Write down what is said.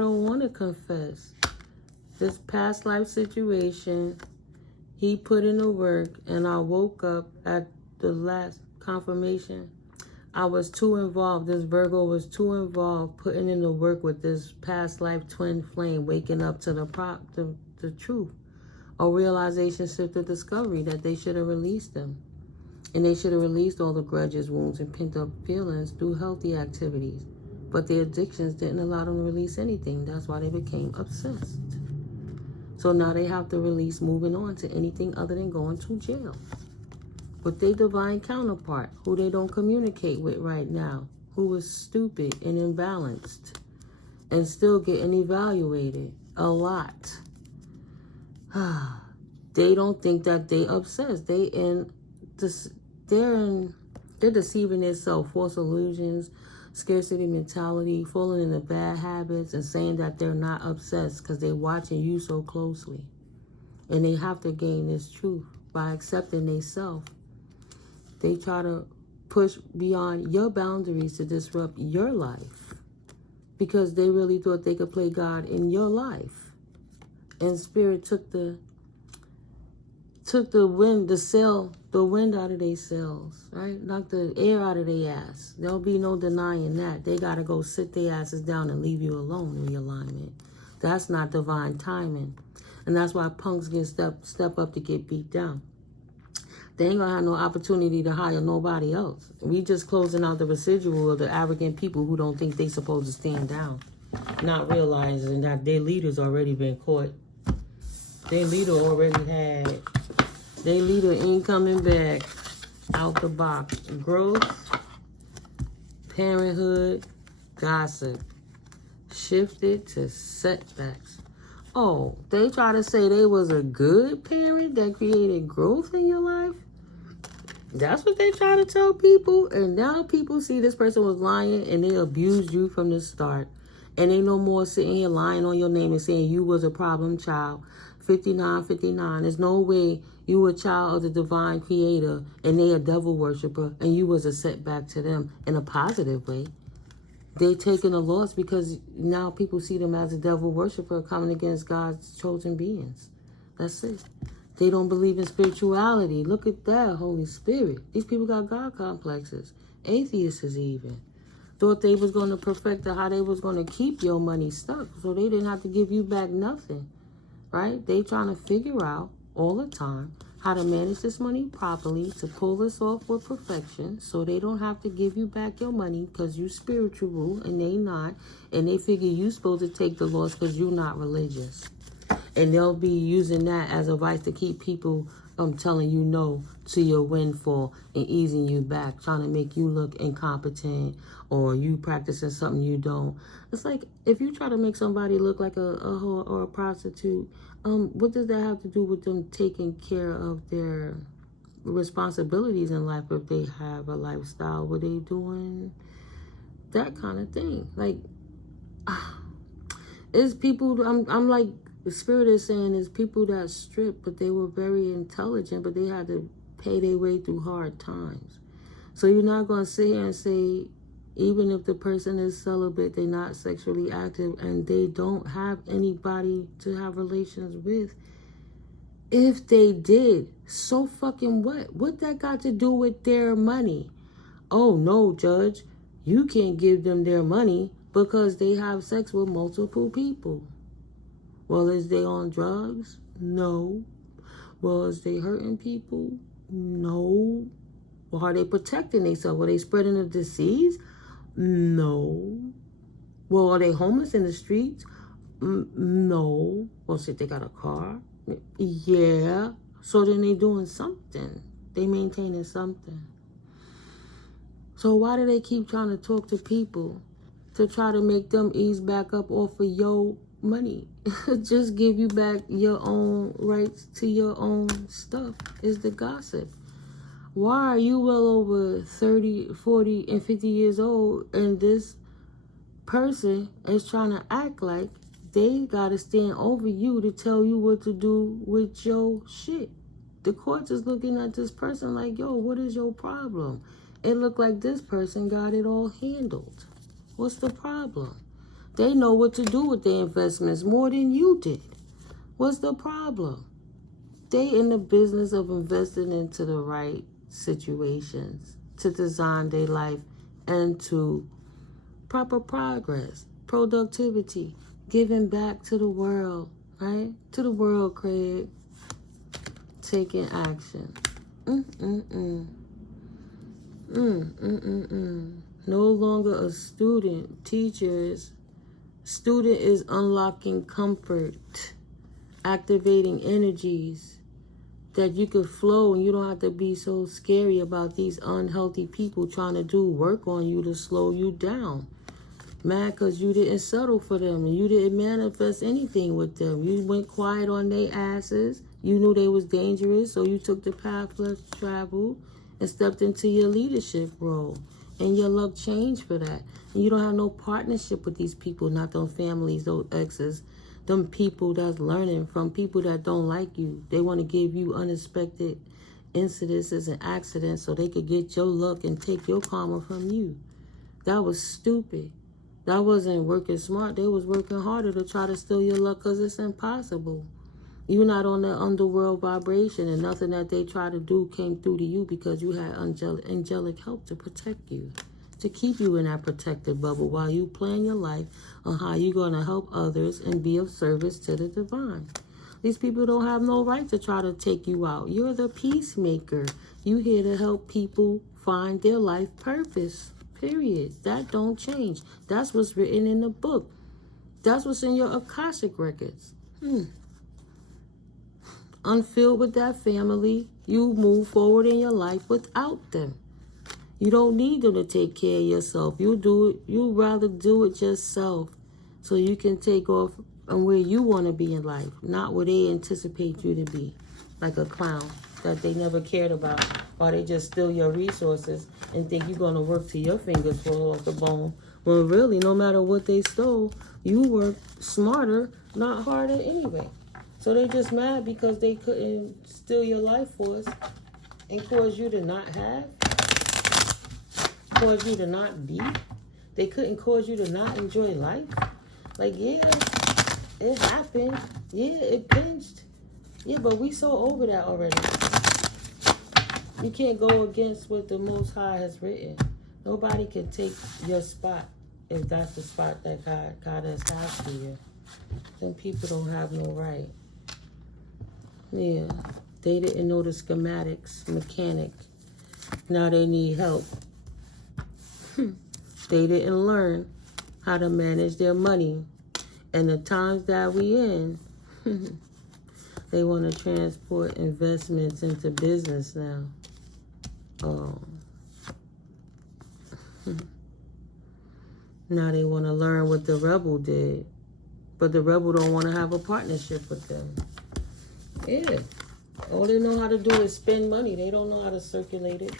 I don't want to confess. This past life situation, he put in the work, and I woke up at the last confirmation. I was too involved. This Virgo was too involved putting in the work with this past life twin flame, waking up to the truth. A realization, shift, of discovery that they should have released them. And they should have released all the grudges, wounds, and pent-up feelings through healthy activities. But their addictions didn't allow them to release anything. That's why they became obsessed. So now they have to release moving on to anything other than going to jail. But their divine counterpart, who they don't communicate with right now, who is stupid and imbalanced and still getting evaluated a lot. They don't think that they obsessed. They're deceiving themselves, false illusions, scarcity mentality, falling into bad habits, and saying that they're not obsessed because they're watching you so closely. And they have to gain this truth by accepting themselves. They try to push beyond your boundaries to disrupt your life because they really thought they could play God in your life. And Spirit took the wind out of their sails, right? Knocked the air out of their ass. There'll be no denying that. They got to go sit their asses down and leave you alone in realignment. That's not divine timing. And that's why punks get step up to get beat down. They ain't gonna have no opportunity to hire nobody else. We just closing out the residual of the arrogant people who don't think they supposed to stand down. Not realizing that their leader's already been caught. Their leader ain't coming back out the box. Growth, parenthood, gossip. Shifted to setbacks. Oh, they try to say they was a good parent that created growth in your life? That's what they try to tell people. And now people see this person was lying and they abused you from the start. And they no more sitting here lying on your name and saying you was a problem child. 59. There's no way you were a child of the divine creator and they a devil worshiper and you was a setback to them in a positive way. They taking a loss because now people see them as a devil worshiper coming against God's chosen beings. That's it. They don't believe in spirituality. Look at that, Holy Spirit. These people got God complexes. Atheists even. Thought they was going to perfect how they was going to keep your money stuck so they didn't have to give you back nothing. Right? They trying to figure out all the time how to manage this money properly to pull this off with perfection so they don't have to give you back your money because you spiritual and they not. And they figure you supposed to take the loss because you not religious. And they'll be using that as a vice to keep people telling you no to your windfall and easing you back, trying to make you look incompetent or you practicing something you don't. It's like if you try to make somebody look like a whore or a prostitute, what does that have to do with them taking care of their responsibilities in life if they have a lifestyle? Were they doing that kind of thing? Like, it's people, I'm like, the Spirit is saying is people that stripped, but they were very intelligent, but they had to pay their way through hard times. So you're not going to sit here and say, even if the person is celibate, they're not sexually active, and they don't have anybody to have relations with. If they did, so fucking what? What that got to do with their money? Oh, no, Judge, you can't give them their money because they have sex with multiple people. Well, is they on drugs? No. Well, is they hurting people? No. Well, are they protecting themselves? Were they spreading the disease? No. Well, are they homeless in the streets? No. Well, shit, they got a car? Yeah. So then they doing something. They maintaining something. So why do they keep trying to talk to people to try to make them ease back up off of your money? Just give you back your own rights to your own stuff is the gossip. Why are you well over 30, 40, and 50 years old and this person is trying to act like they got to stand over you to tell you what to do with your shit? The courts is looking at this person like, yo, what is your problem? It looked like this person got it all handled. What's the problem? They know what to do with their investments more than you did. What's the problem? They in the business of investing into the right situations to design their life into proper progress, productivity, giving back to the world, right? To the world, Craig. Taking action. No longer a student. Student is unlocking comfort, activating energies that you could flow, and you don't have to be so scary about these unhealthy people trying to do work on you to slow you down. Mad because you didn't settle for them and you didn't manifest anything with them. You went quiet on their asses. You knew they was dangerous, so you took the path less traveled and stepped into your leadership role. And your luck changed for that. And you don't have no partnership with these people, not them families, those exes, them people that's learning from people that don't like you. They want to give you unexpected incidences and accidents so they could get your luck and take your karma from you. That was stupid. That wasn't working smart. They was working harder to try to steal your luck because it's impossible. You're not on the underworld vibration, and nothing that they try to do came through to you because you had angelic help to protect you, to keep you in that protected bubble while you plan your life on how you're going to help others and be of service to the divine. These people don't have no right to try to take you out. You're the peacemaker. You here to help people find their life purpose, period. That don't change. That's what's written in the book. That's what's in your Akashic records. Unfilled with that family, you move forward in your life without them. You don't need them to take care of yourself. You do it. You'd rather do it yourself so you can take off on where you want to be in life, not where they anticipate you to be, like a clown that they never cared about, while they just steal your resources and think you're going to work till your fingers fall off the bone. When really, no matter what they stole, you work smarter, not harder anyway. So they just mad because they couldn't steal your life force and cause you to not have, cause you to not be. They couldn't cause you to not enjoy life. Like, yeah, it happened. Yeah, it pinched. Yeah, but we so over that already. You can't go against what the Most High has written. Nobody can take your spot if that's the spot that GodGoddess has for you. Then people don't have no right. Yeah, they didn't know the schematics, mechanic. Now they need help. They didn't learn how to manage their money. And the times that we in, they want to transport investments into business now. Now they want to learn what the rebel did. But the rebel don't want to have a partnership with them. Yeah. All they know how to do is spend money. They don't know how to circulate it.